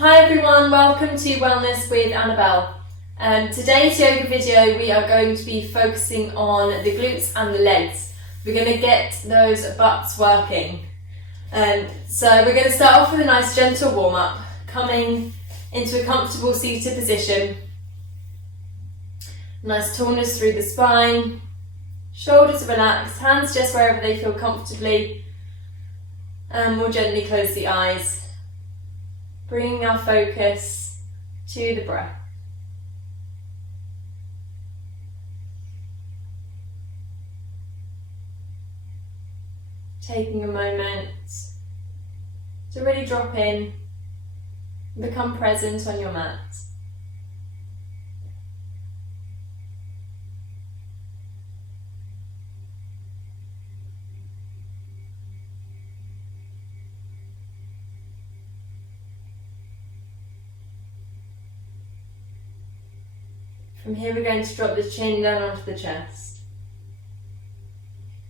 Hi everyone, welcome to Wellness with Annabel. Today's yoga video we are going to be focusing on the glutes and the legs. We're going to get those butts working. So we're going to start off with a nice gentle warm up, coming into a comfortable seated position. Nice tautness through the spine, shoulders relaxed, hands just wherever they feel comfortably, and we'll gently close the eyes. Bringing our focus to the breath. Taking a moment to really drop in and become present on your mat. From here we're going to drop the chin down onto the chest.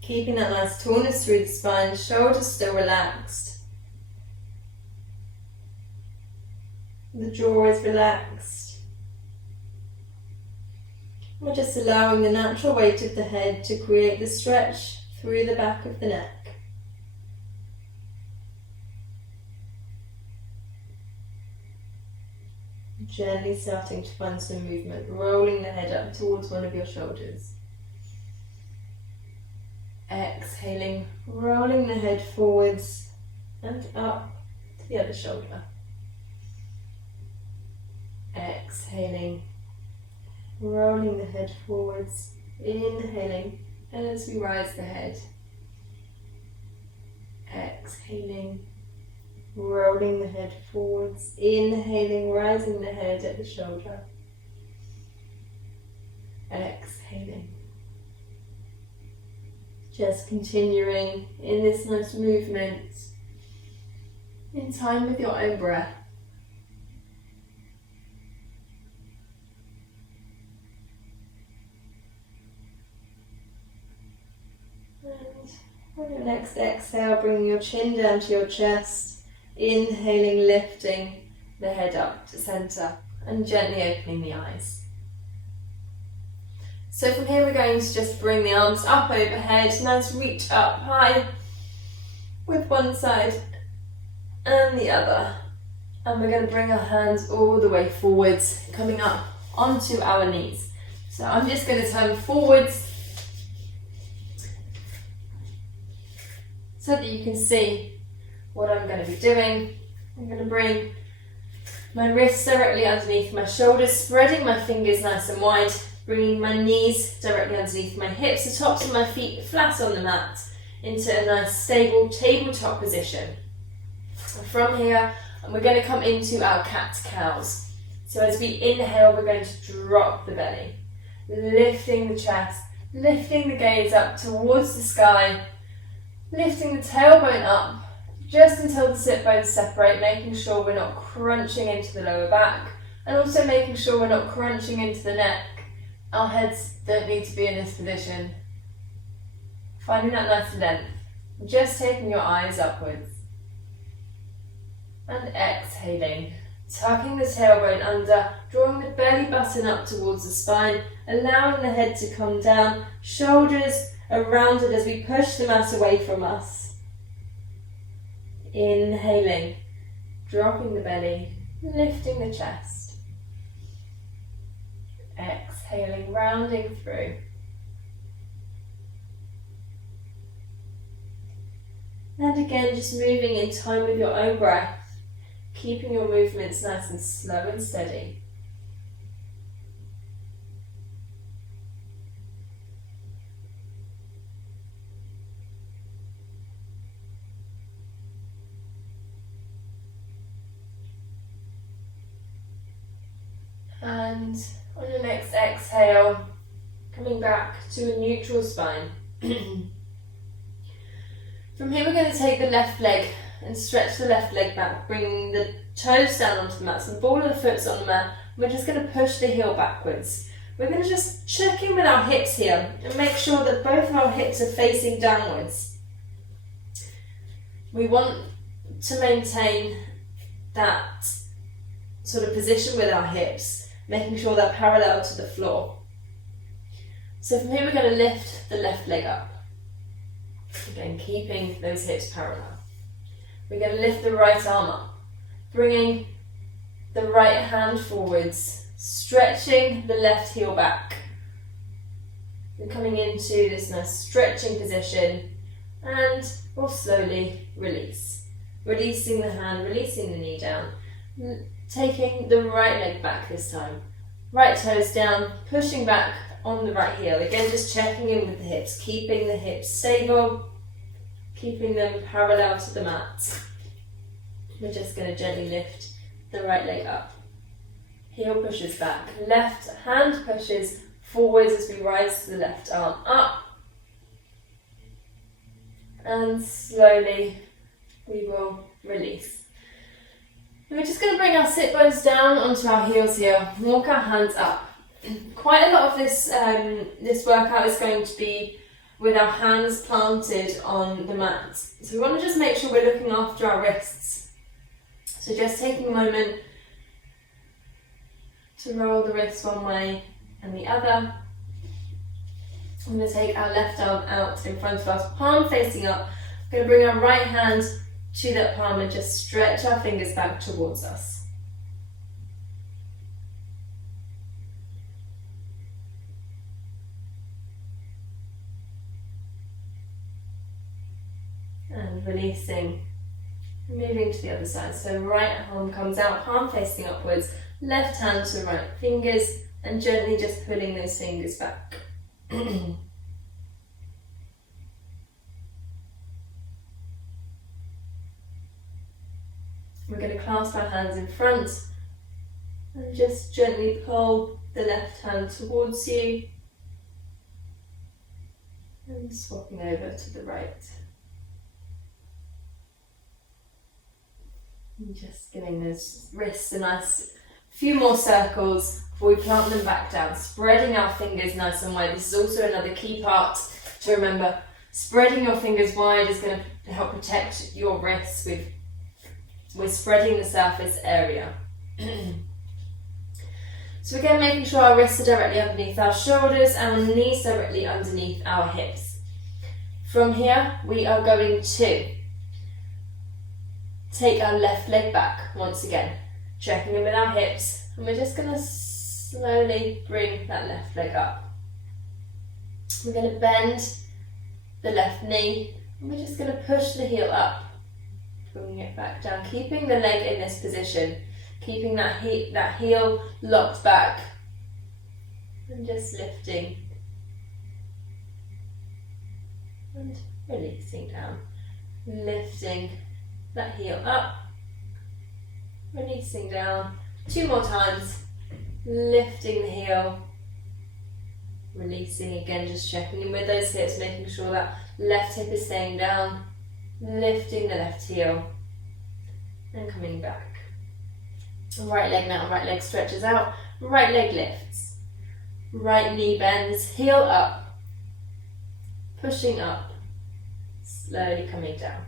Keeping that nice tautness through the spine, shoulders still relaxed. The jaw is relaxed. We're just allowing the natural weight of the head to create the stretch through the back of the neck. Gently starting to find some movement, rolling the head up towards one of your shoulders. Exhaling, rolling the head forwards and up to the other shoulder. Exhaling, rolling the head forwards, inhaling as we rise the head. Exhaling, rolling the head forwards, inhaling, rising the head at the shoulder. Exhaling. Just continuing in this nice movement in time with your own breath. And on your next exhale, bring your chin down to your chest. Inhaling, lifting the head up to centre and gently opening the eyes. So from here we're going to just bring the arms up overhead, nice reach up high with one side and the other. And we're going to bring our hands all the way forwards, coming up onto our knees. So I'm just going to turn forwards so that you can see what I'm going to be doing. I'm going to bring my wrists directly underneath my shoulders, spreading my fingers nice and wide, bringing my knees directly underneath my hips, the tops of my feet flat on the mat, into a nice stable tabletop position. And from here, we're going to come into our cat-cows. So as we inhale, we're going to drop the belly, lifting the chest, lifting the gaze up towards the sky, lifting the tailbone up, just until the sit bones separate, making sure we're not crunching into the lower back, and also making sure we're not crunching into the neck. Our heads don't need to be in this position. Finding that nice length, just taking your eyes upwards. And exhaling, tucking the tailbone under, drawing the belly button up towards the spine, allowing the head to come down, shoulders are rounded as we push the mat away from us. Inhaling, dropping the belly, lifting the chest. Exhaling, rounding through. And again, just moving in time with your own breath, keeping your movements nice and slow and steady. And on your next exhale, coming back to a neutral spine. From here we're going to take the left leg and stretch the left leg back, bringing the toes down onto the mat, so the ball of the foot's on the mat. We're just going to push the heel backwards. We're going to just check in with our hips here and make sure that both of our hips are facing downwards. We want to maintain that sort of position with our hips, making sure they're parallel to the floor. So from here we're going to lift the left leg up. Again, keeping those hips parallel. We're going to lift the right arm up, bringing the right hand forwards, stretching the left heel back. We're coming into this nice stretching position, and we'll slowly release. Releasing the hand, releasing the knee down, taking the right leg back this time. Right toes down, pushing back on the right heel. Again, just checking in with the hips, keeping the hips stable, keeping them parallel to the mat. We're just going to gently lift the right leg up. Heel pushes back, left hand pushes forwards as we rise the left arm up. And slowly we will release. We're just going to bring our sit bones down onto our heels here, walk our hands up. Quite a lot of this this workout is going to be with our hands planted on the mat. So we want to just make sure we're looking after our wrists. So just taking a moment to roll the wrists one way and the other. I'm going to take our left arm out in front of us, palm facing up. I'm going to bring our right hand to that palm and just stretch our fingers back towards us. And releasing, moving to the other side. So right arm comes out, palm facing upwards, left hand to right fingers, and gently just pulling those fingers back. We're going to clasp our hands in front and just gently pull the left hand towards you and swapping over to the right. And just giving those wrists a nice few more circles before we plant them back down, spreading our fingers nice and wide. This is also another key part to remember. Spreading your fingers wide is going to help protect your wrists. We're spreading the surface area. So again, making sure our wrists are directly underneath our shoulders and our knees directly underneath our hips. From here, we are going to take our left leg back once again, checking in with our hips, and we're just going to slowly bring that left leg up. We're going to bend the left knee, and we're just going to push the heel up, bringing it back down, keeping the leg in this position, keeping that heel locked back, and just lifting and releasing down, lifting that heel up, releasing down. 2 more times, lifting the heel, releasing again, just checking in with those hips, making sure that left hip is staying down, lifting the left heel and coming back. Right leg now, right leg stretches out, right leg lifts, right knee bends, heel up, pushing up, slowly coming down.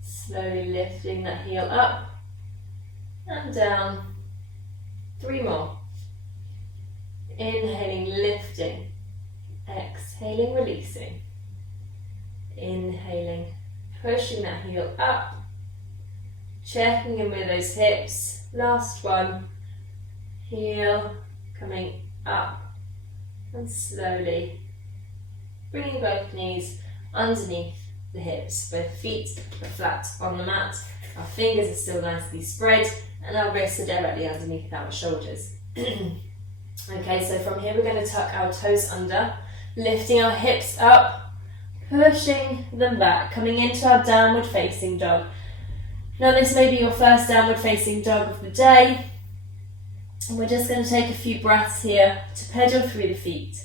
Slowly lifting that heel up and down. 3 more. Inhaling, lifting. Exhaling, releasing. Inhaling, pushing that heel up. Checking in with those hips. Last one. Heel coming up. And slowly bringing both knees underneath the hips. Both feet are flat on the mat. Our fingers are still nicely spread and our wrists are directly underneath our shoulders. Okay, so from here we're going to tuck our toes under, lifting our hips up, pushing them back, coming into our downward facing dog. Now this may be your first downward facing dog of the day. And we're just going to take a few breaths here to pedal through the feet.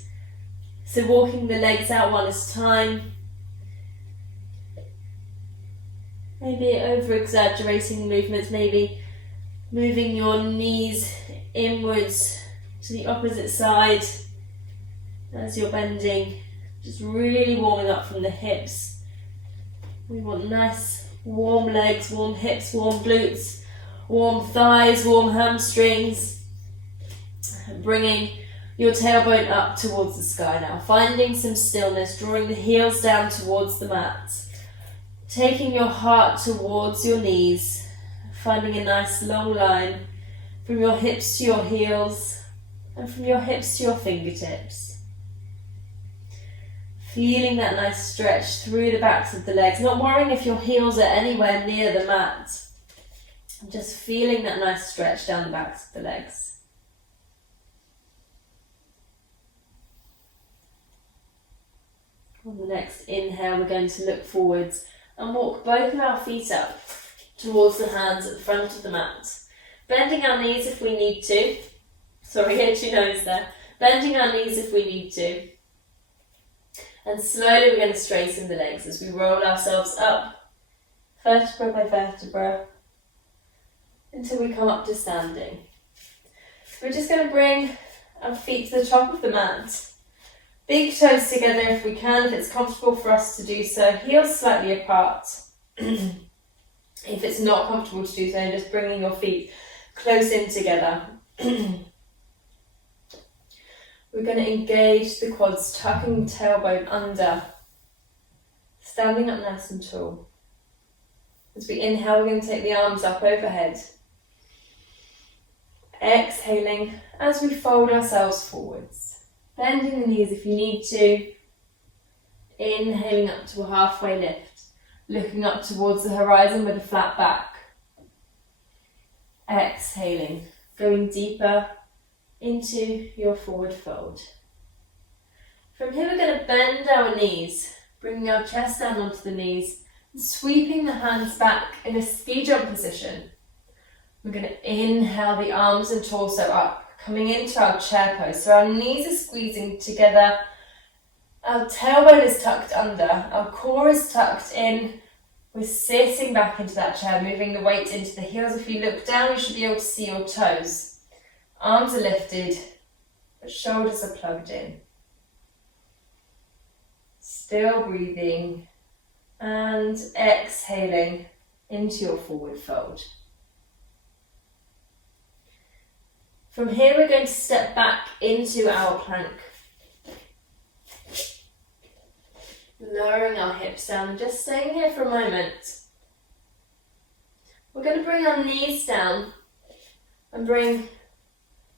So walking the legs out one at a time. Maybe over-exaggerating movements, maybe moving your knees inwards to the opposite side as you're bending, just really warming up from the hips. We want nice warm legs, warm hips, warm glutes, Warm thighs, warm hamstrings. Bringing your tailbone up towards the sky now. Finding some stillness, drawing the heels down towards the mat. Taking your heart towards your knees. Finding a nice long line from your hips to your heels and from your hips to your fingertips. Feeling that nice stretch through the backs of the legs. Not worrying if your heels are anywhere near the mat. Just feeling that nice stretch down the backs of the legs. On the next inhale, we're going to look forwards and walk both of our feet up towards the hands at the front of the mat. Bending our knees if we need to. Sorry, hit your nose there. Bending our knees if we need to. And slowly we're going to straighten the legs as we roll ourselves up, vertebra by vertebra, until we come up to standing. We're just going to bring our feet to the top of the mat. Big toes together if we can, if it's comfortable for us to do so. Heels slightly apart. If it's not comfortable to do so, just bringing your feet close in together. We're going to engage the quads, tucking the tailbone under. Standing up nice and tall. As we inhale, we're going to take the arms up overhead. Exhaling as we fold ourselves forwards. Bending the knees if you need to. Inhaling up to a halfway lift. Looking up towards the horizon with a flat back. Exhaling. Going deeper into your forward fold. From here we're going to bend our knees. Bringing our chest down onto the knees. And sweeping the hands back in a ski jump position. We're going to inhale the arms and torso up. Coming into our chair pose. So our knees are squeezing together. Our tailbone is tucked under. Our core is tucked in. We're sitting back into that chair, moving the weight into the heels. If you look down, you should be able to see your toes. Arms are lifted, but shoulders are plugged in. Still breathing and exhaling into your forward fold. From here, we're going to step back into our plank. Lowering our hips down, just staying here for a moment. We're going to bring our knees down and bring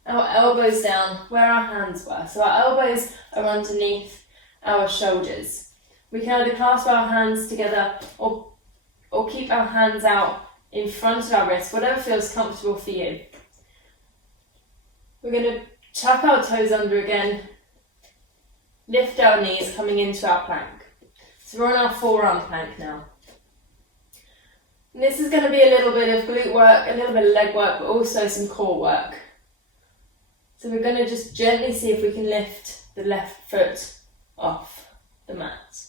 our elbows down where our hands were. So our elbows are underneath our shoulders. We can either clasp our hands together or keep our hands out in front of our wrists, whatever feels comfortable for you. We're going to tuck our toes under again, lift our knees coming into our plank. So we're on our forearm plank now. And this is going to be a little bit of glute work, a little bit of leg work, but also some core work. So we're going to just gently see if we can lift the left foot off the mat.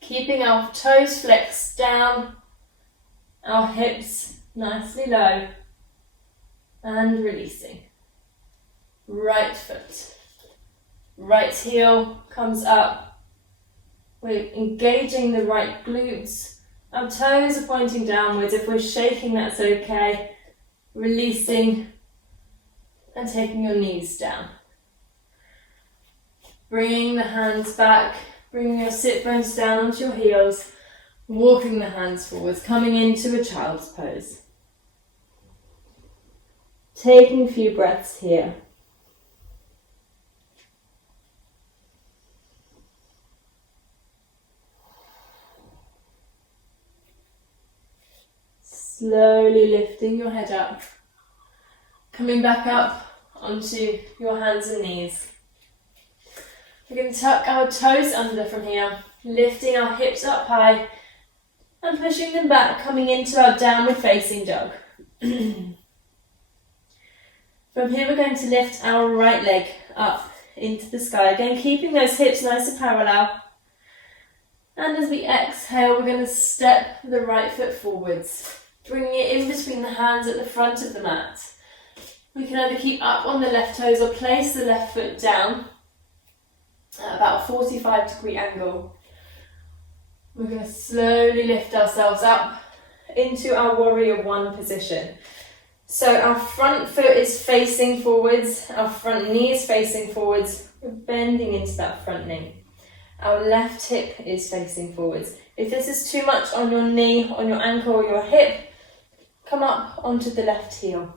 Keeping our toes flexed down, our hips nicely low, and releasing. Right foot. Right heel comes up. We're engaging the right glutes. Our toes are pointing downwards. If we're shaking, that's okay. Releasing and taking your knees down. Bringing the hands back, bringing your sit bones down onto your heels, walking the hands forwards, coming into a child's pose. Taking a few breaths here. Slowly lifting your head up, coming back up onto your hands and knees. We're going to tuck our toes under from here, lifting our hips up high and pushing them back, coming into our downward facing dog. From here we're going to lift our right leg up into the sky, again keeping those hips nice and parallel. And as we exhale, we're going to step the right foot forwards, bringing it in between the hands at the front of the mat. We can either keep up on the left toes or place the left foot down at about a 45-degree angle. We're going to slowly lift ourselves up into our warrior one position. So our front foot is facing forwards, our front knee is facing forwards, we're bending into that front knee. Our left hip is facing forwards. If this is too much on your knee, on your ankle or your hip, come up onto the left heel.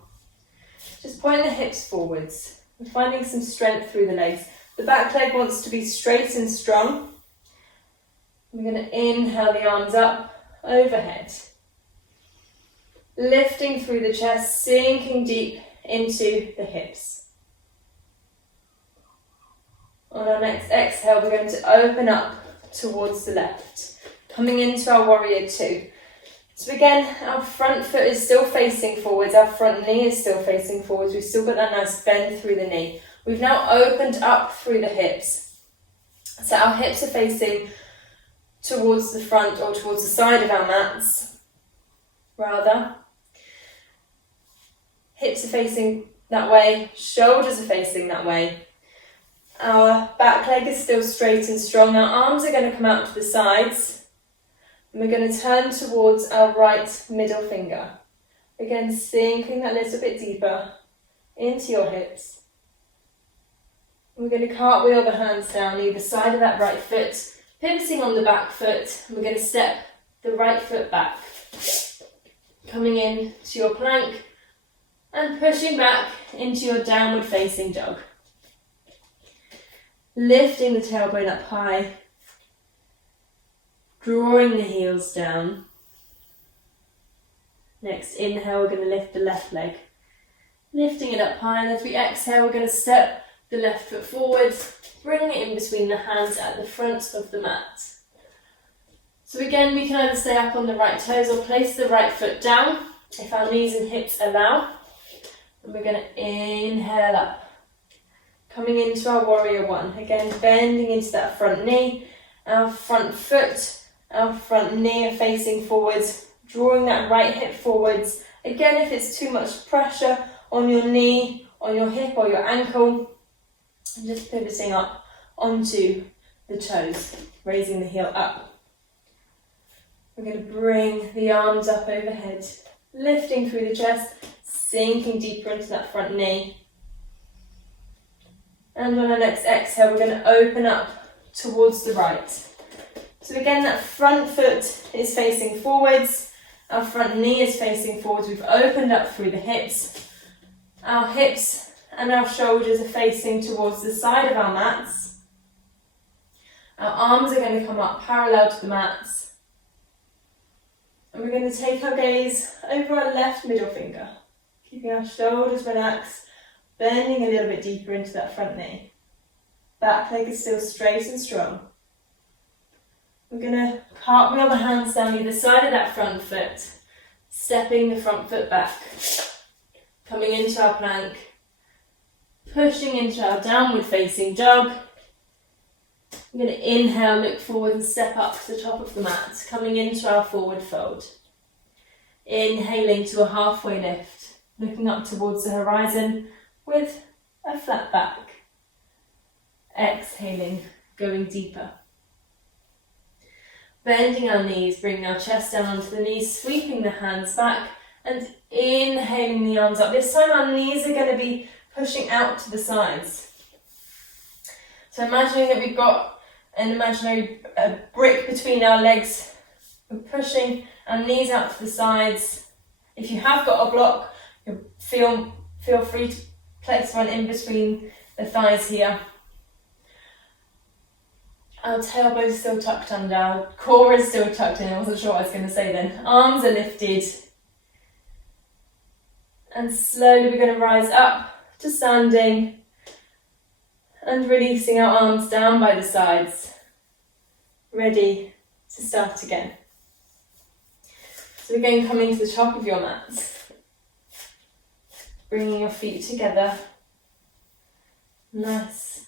Just point the hips forwards. We're finding some strength through the legs. The back leg wants to be straight and strong. We're going to inhale the arms up, overhead. Lifting through the chest, sinking deep into the hips. On our next exhale, we're going to open up towards the left, coming into our warrior two. So again, our front foot is still facing forwards, our front knee is still facing forwards, we've still got that nice bend through the knee. We've now opened up through the hips. So our hips are facing towards the front or towards the side of our mats, rather. Hips are facing that way, shoulders are facing that way. Our back leg is still straight and strong. Our arms are going to come out to the sides. And we're going to turn towards our right middle finger. Again, sinking that little bit deeper into your hips. We're going to cartwheel the hands down either side of that right foot, pivoting on the back foot. We're going to step the right foot back, coming in to your plank and pushing back into your downward facing dog. Lifting the tailbone up high, drawing the heels down. Next inhale, we're going to lift the left leg, lifting it up high, and as we exhale, we're going to step the left foot forward, bringing it in between the hands at the front of the mat. So again, we can either stay up on the right toes or place the right foot down if our knees and hips allow. And we're going to inhale up, coming into our warrior one. Again, bending into that front knee. Our front foot, our front knee are facing forwards, drawing that right hip forwards. Again, if it's too much pressure on your knee, on your hip or your ankle, and just pivoting up onto the toes, raising the heel up. We're going to bring the arms up overhead, lifting through the chest, sinking deeper into that front knee. And on our next exhale, we're going to open up towards the right. So again, that front foot is facing forwards, our front knee is facing forwards. We've opened up through the hips. Our hips and our shoulders are facing towards the side of our mats. Our arms are going to come up parallel to the mats. And we're going to take our gaze over our left middle finger, keeping our shoulders relaxed, bending a little bit deeper into that front knee. Back leg is still straight and strong. We're going to cartwheel the hands down either side of that front foot, stepping the front foot back, coming into our plank, pushing into our downward facing dog. I'm going to inhale, look forward and step up to the top of the mat, coming into our forward fold. Inhaling to a halfway lift, looking up towards the horizon with a flat back. Exhaling, going deeper. Bending our knees, bringing our chest down onto the knees, sweeping the hands back and inhaling the arms up. This time our knees are going to be pushing out to the sides. So imagining that we've got an imaginary brick between our legs. We're pushing our knees out to the sides. If you have got a block, feel free to place one in between the thighs here. Our tailbone is still tucked under, our core is still tucked in. I wasn't sure what I was going to say then. Arms are lifted. And slowly we're going to rise up to standing and releasing our arms down by the sides. Ready to start again. So again, coming to the top of your mats. Bringing your feet together. Nice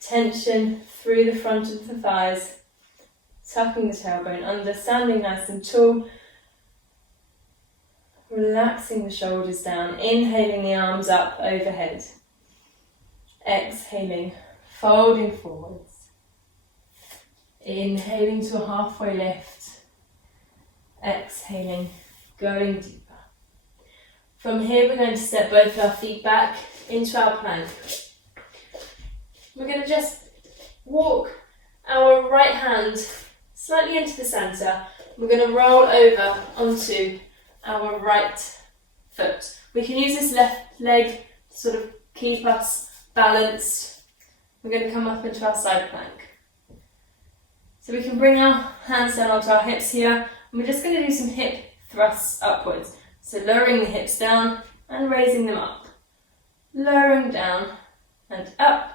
tension through the front of the thighs. Tucking the tailbone under, standing nice and tall. Relaxing the shoulders down, inhaling the arms up overhead. Exhaling, folding forwards. Inhaling to a halfway lift. Exhaling, going deeper. From here, we're going to step both our feet back into our plank. We're going to just walk our right hand slightly into the centre. We're going to roll over onto our right foot. We can use this left leg to sort of keep us balanced. We're going to come up into our side plank. So we can bring our hands down onto our hips here, and we're just going to do some hip thrusts upwards. So lowering the hips down and raising them up. Lowering down and up.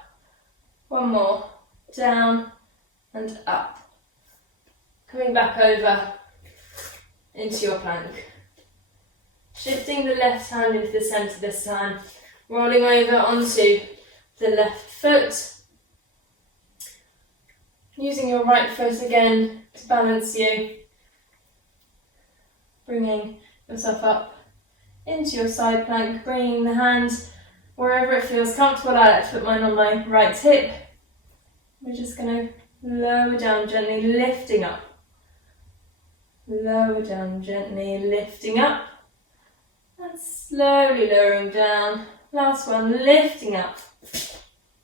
One more. Down and up. Coming back over into your plank. Shifting the left hand into the centre this time. Rolling over onto the left foot. Using your right foot again to balance you. Bringing yourself up into your side plank, bringing the hands wherever it feels comfortable. I like to put mine on my right hip. We're just going to lower down gently, lifting up. Lower down gently, lifting up. And slowly lowering down. Last one, lifting up.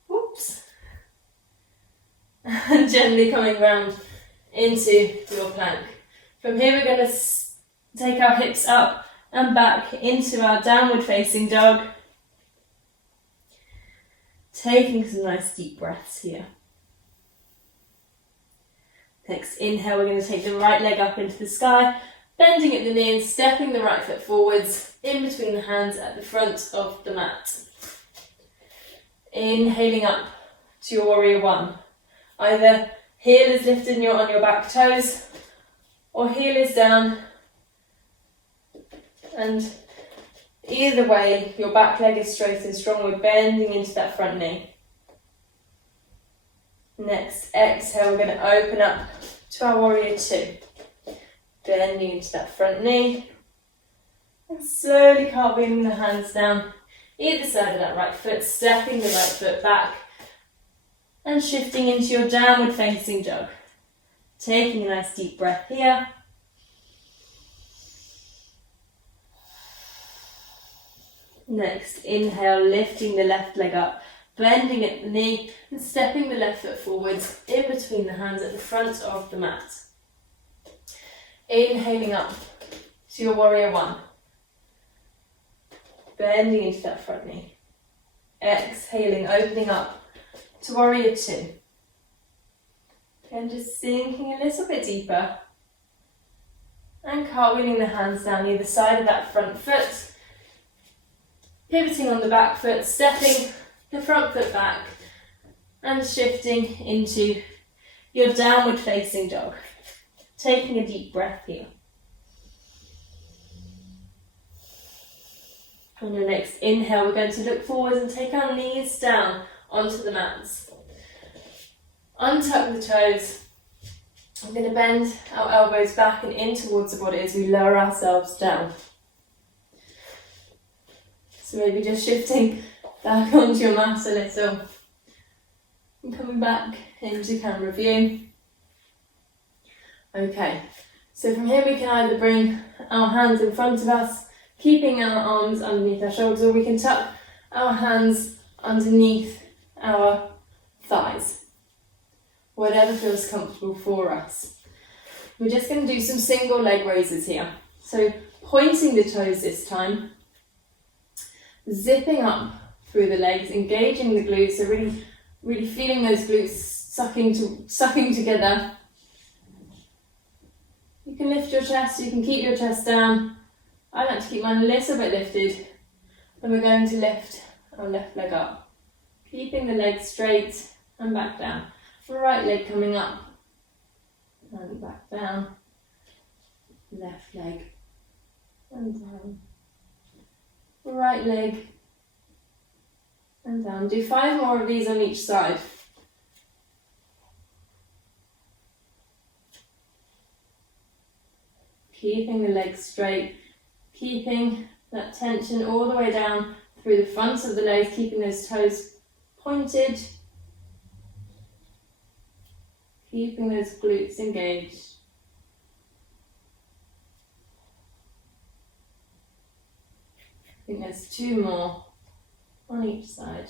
Whoops. And gently coming round into your plank. From here we're going to take our hips up and back into our downward facing dog. Taking some nice deep breaths here. Next inhale, we're going to take the right leg up into the sky, bending at the knee and stepping the right foot forwards in between the hands at the front of the mat. Inhaling up to your warrior one. Either heel is lifted on your back toes, or heel is down, and either way your back leg is straight and strong. We're bending into that front knee. Next exhale, we're going to open up to our warrior two, bending into that front knee and slowly cartwheeling the hands down either side of that right foot, stepping the right foot back and shifting into your downward facing dog. Taking a nice deep breath here. Next, inhale, lifting the left leg up, bending at the knee and stepping the left foot forwards in between the hands at the front of the mat. Inhaling up to your warrior one, bending into that front knee. Exhaling, opening up to warrior two. And just sinking a little bit deeper and cartwheeling the hands down either side of that front foot. Pivoting on the back foot, stepping the front foot back and shifting into your downward facing dog. Taking a deep breath here. On your next inhale, we're going to look forward and take our knees down onto the mats. Untuck the toes. I'm going to bend our elbows back and in towards the body as we lower ourselves down. So maybe just shifting back onto your mat a little and coming back into camera view. Okay, so from here we can either bring our hands in front of us, keeping our arms underneath our shoulders, or we can tuck our hands underneath our thighs. Whatever feels comfortable for us. We're just going to do some single leg raises here. So pointing the toes this time, zipping up through the legs, engaging the glutes, so really feeling those glutes sucking together. You can lift your chest, you can keep your chest down. I like to keep mine a little bit lifted. And we're going to lift our left leg up, keeping the leg straight and back down. Right leg coming up and back down. Left leg and down. Right leg and down. Do 5 more of these on each side. Keeping the legs straight, keeping that tension all the way down through the fronts of the legs, keeping those toes pointed, keeping those glutes engaged. think there's 2 more on each side.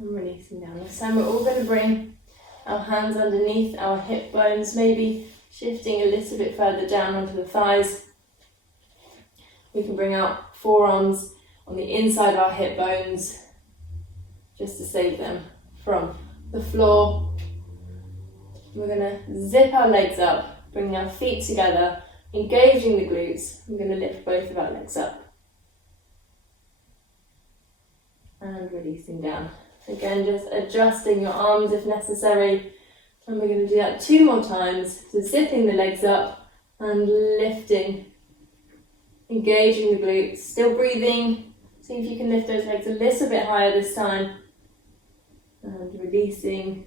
And releasing down. This time we're all going to bring our hands underneath our hip bones, maybe shifting a little bit further down onto the thighs. We can bring out forearms on the inside of our hip bones just to save them from the floor. We're going to zip our legs up, bringing our feet together, engaging the glutes. We're going to lift both of our legs up. And releasing down. Again, just adjusting your arms if necessary. And we're going to do that 2 more times. So zipping the legs up and lifting. Engaging the glutes. Still breathing. See if you can lift those legs a little bit higher this time. And releasing.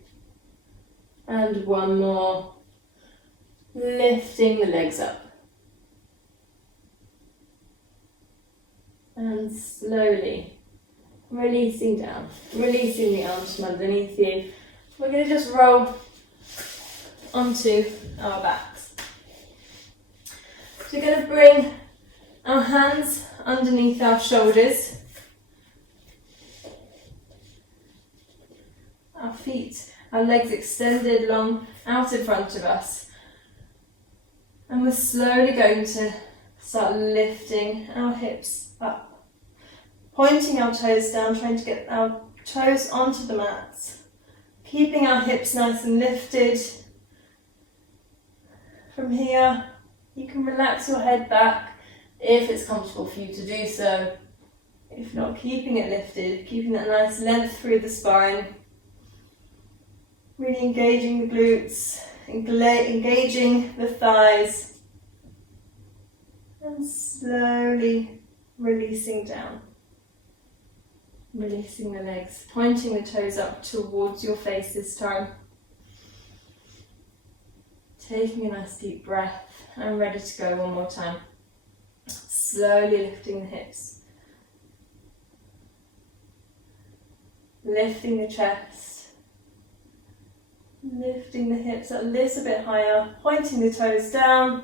And 1 more. Lifting the legs up. And slowly releasing down, releasing the arms from underneath you. We're going to just roll onto our backs. So we're going to bring our hands underneath our shoulders, our feet, our legs extended long out in front of us. And we're slowly going to start lifting our hips up. Pointing our toes down, trying to get our toes onto the mats. Keeping our hips nice and lifted. From here, you can relax your head back if it's comfortable for you to do so. If not, keeping it lifted, keeping that nice length through the spine. Really engaging the glutes, engaging the thighs. And slowly releasing down. Releasing the legs, pointing the toes up towards your face this time. Taking a nice deep breath and ready to go 1 more time. Slowly lifting the hips. Lifting the chest. Lifting the hips a little bit higher, pointing the toes down.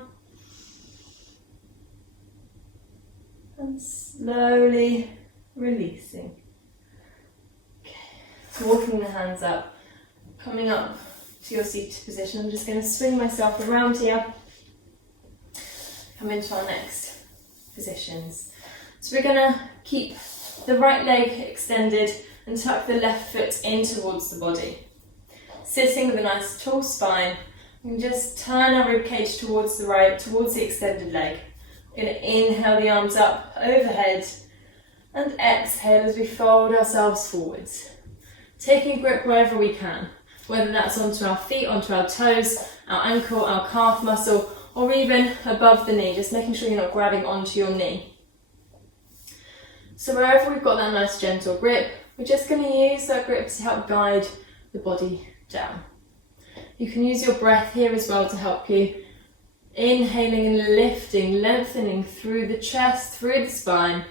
And slowly releasing. Walking the hands up, coming up to your seated position. I'm just going to swing myself around here. Come into our next positions. So we're going to keep the right leg extended and tuck the left foot in towards the body. Sitting with a nice tall spine, and just turn our ribcage towards the right, towards the extended leg. We're going to inhale the arms up overhead and exhale as we fold ourselves forwards. Taking a grip wherever we can, whether that's onto our feet, onto our toes, our ankle, our calf muscle, or even above the knee, just making sure you're not grabbing onto your knee. So wherever we've got that nice gentle grip, we're just going to use that grip to help guide the body down. You can use your breath here as well to help you. Inhaling and lifting, lengthening through the chest, through the spine.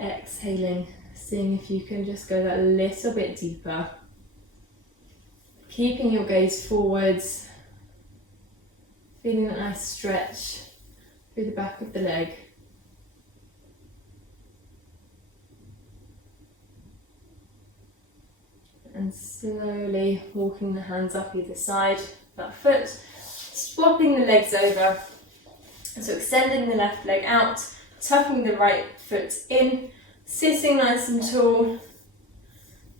Exhaling. Seeing if you can just go that little bit deeper. Keeping your gaze forwards. Feeling that nice stretch through the back of the leg. And slowly walking the hands up either side of that foot. Swapping the legs over. So extending the left leg out. Tucking the right foot in. Sitting nice and tall,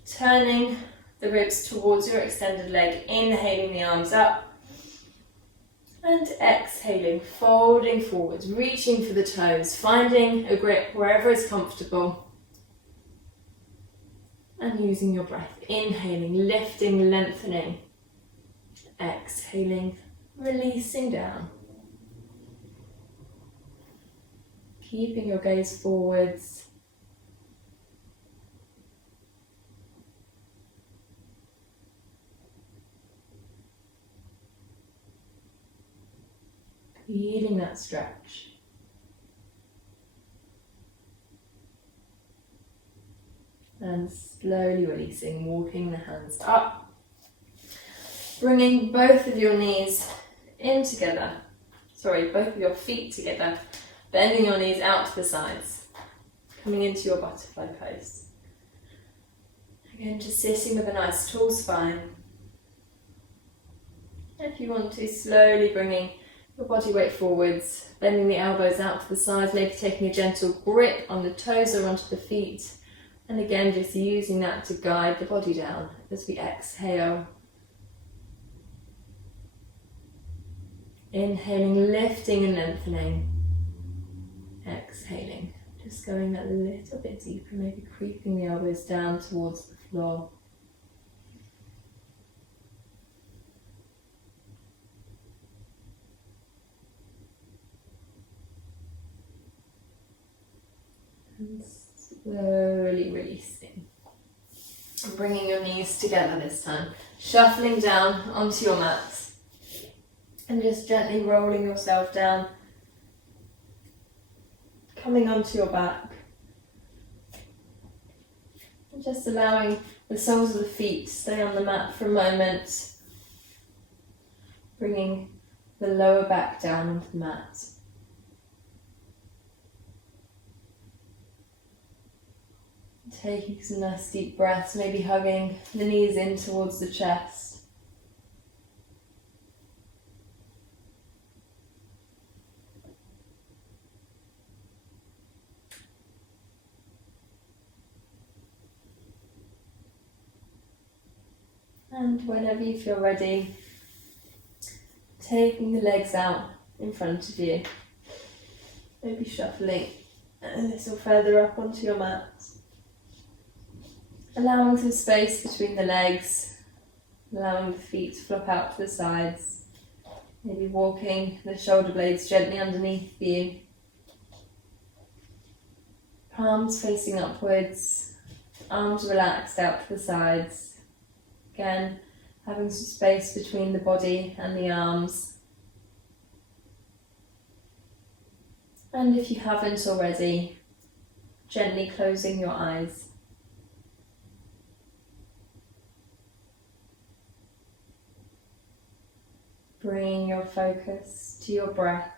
turning the ribs towards your extended leg, inhaling the arms up, and exhaling, folding forwards, reaching for the toes, finding a grip wherever is comfortable, and using your breath, inhaling, lifting, lengthening, exhaling, releasing down. Keeping your gaze forwards. Feeling that stretch. And slowly releasing, walking the hands up. Bringing both of your knees in together. Sorry, both of your feet together. Bending your knees out to the sides. Coming into your butterfly pose. Again, just sitting with a nice tall spine. If you want to, slowly bringing your body weight forwards, bending the elbows out to the sides, maybe taking a gentle grip on the toes or onto the feet. And again, just using that to guide the body down as we exhale. Inhaling, lifting and lengthening. Exhaling, just going a little bit deeper, maybe creeping the elbows down towards the floor. And slowly releasing. And bringing your knees together this time. Shuffling down onto your mats. And just gently rolling yourself down. Coming onto your back. And just allowing the soles of the feet to stay on the mat for a moment. Bringing the lower back down onto the mat. Taking some nice deep breaths, maybe hugging the knees in towards the chest. And whenever you feel ready, taking the legs out in front of you. Maybe shuffling a little further up onto your mat. Allowing some space between the legs, allowing the feet to flop out to the sides, maybe walking the shoulder blades gently underneath you, palms facing upwards, arms relaxed out to the sides, again having some space between the body and the arms. And if you haven't already, gently closing your eyes. Bringing your focus to your breath.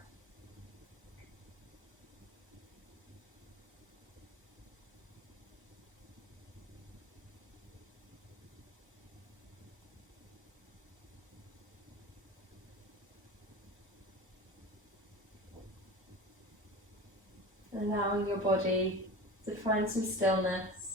Allowing your body to find some stillness.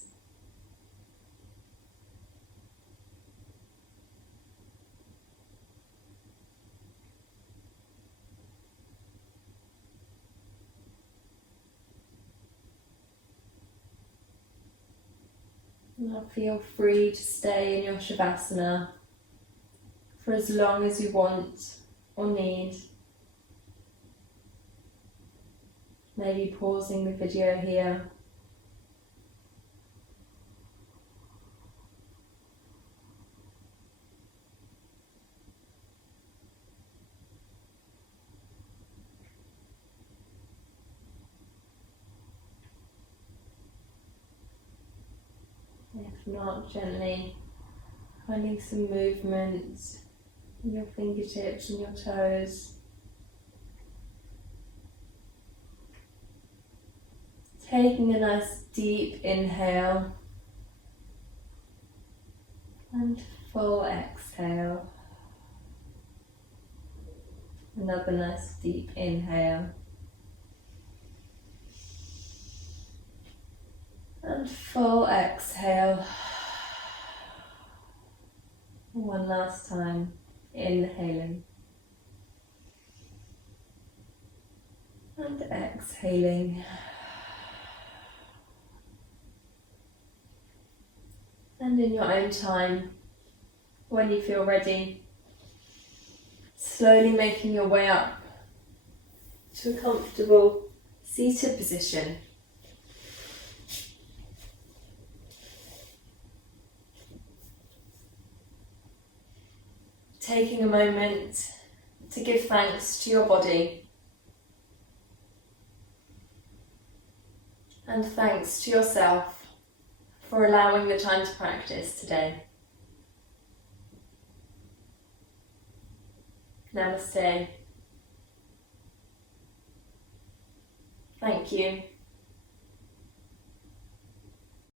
Now feel free to stay in your Shavasana for as long as you want or need. Maybe pausing the video here. If not, gently finding some movement in your fingertips and your toes. Taking a nice deep inhale and full exhale. Another nice deep inhale. And full exhale. One last time, inhaling. And exhaling. And in your own time, when you feel ready, slowly making your way up to a comfortable seated position. Taking a moment to give thanks to your body and thanks to yourself for allowing the time to practice today. Namaste. Thank you.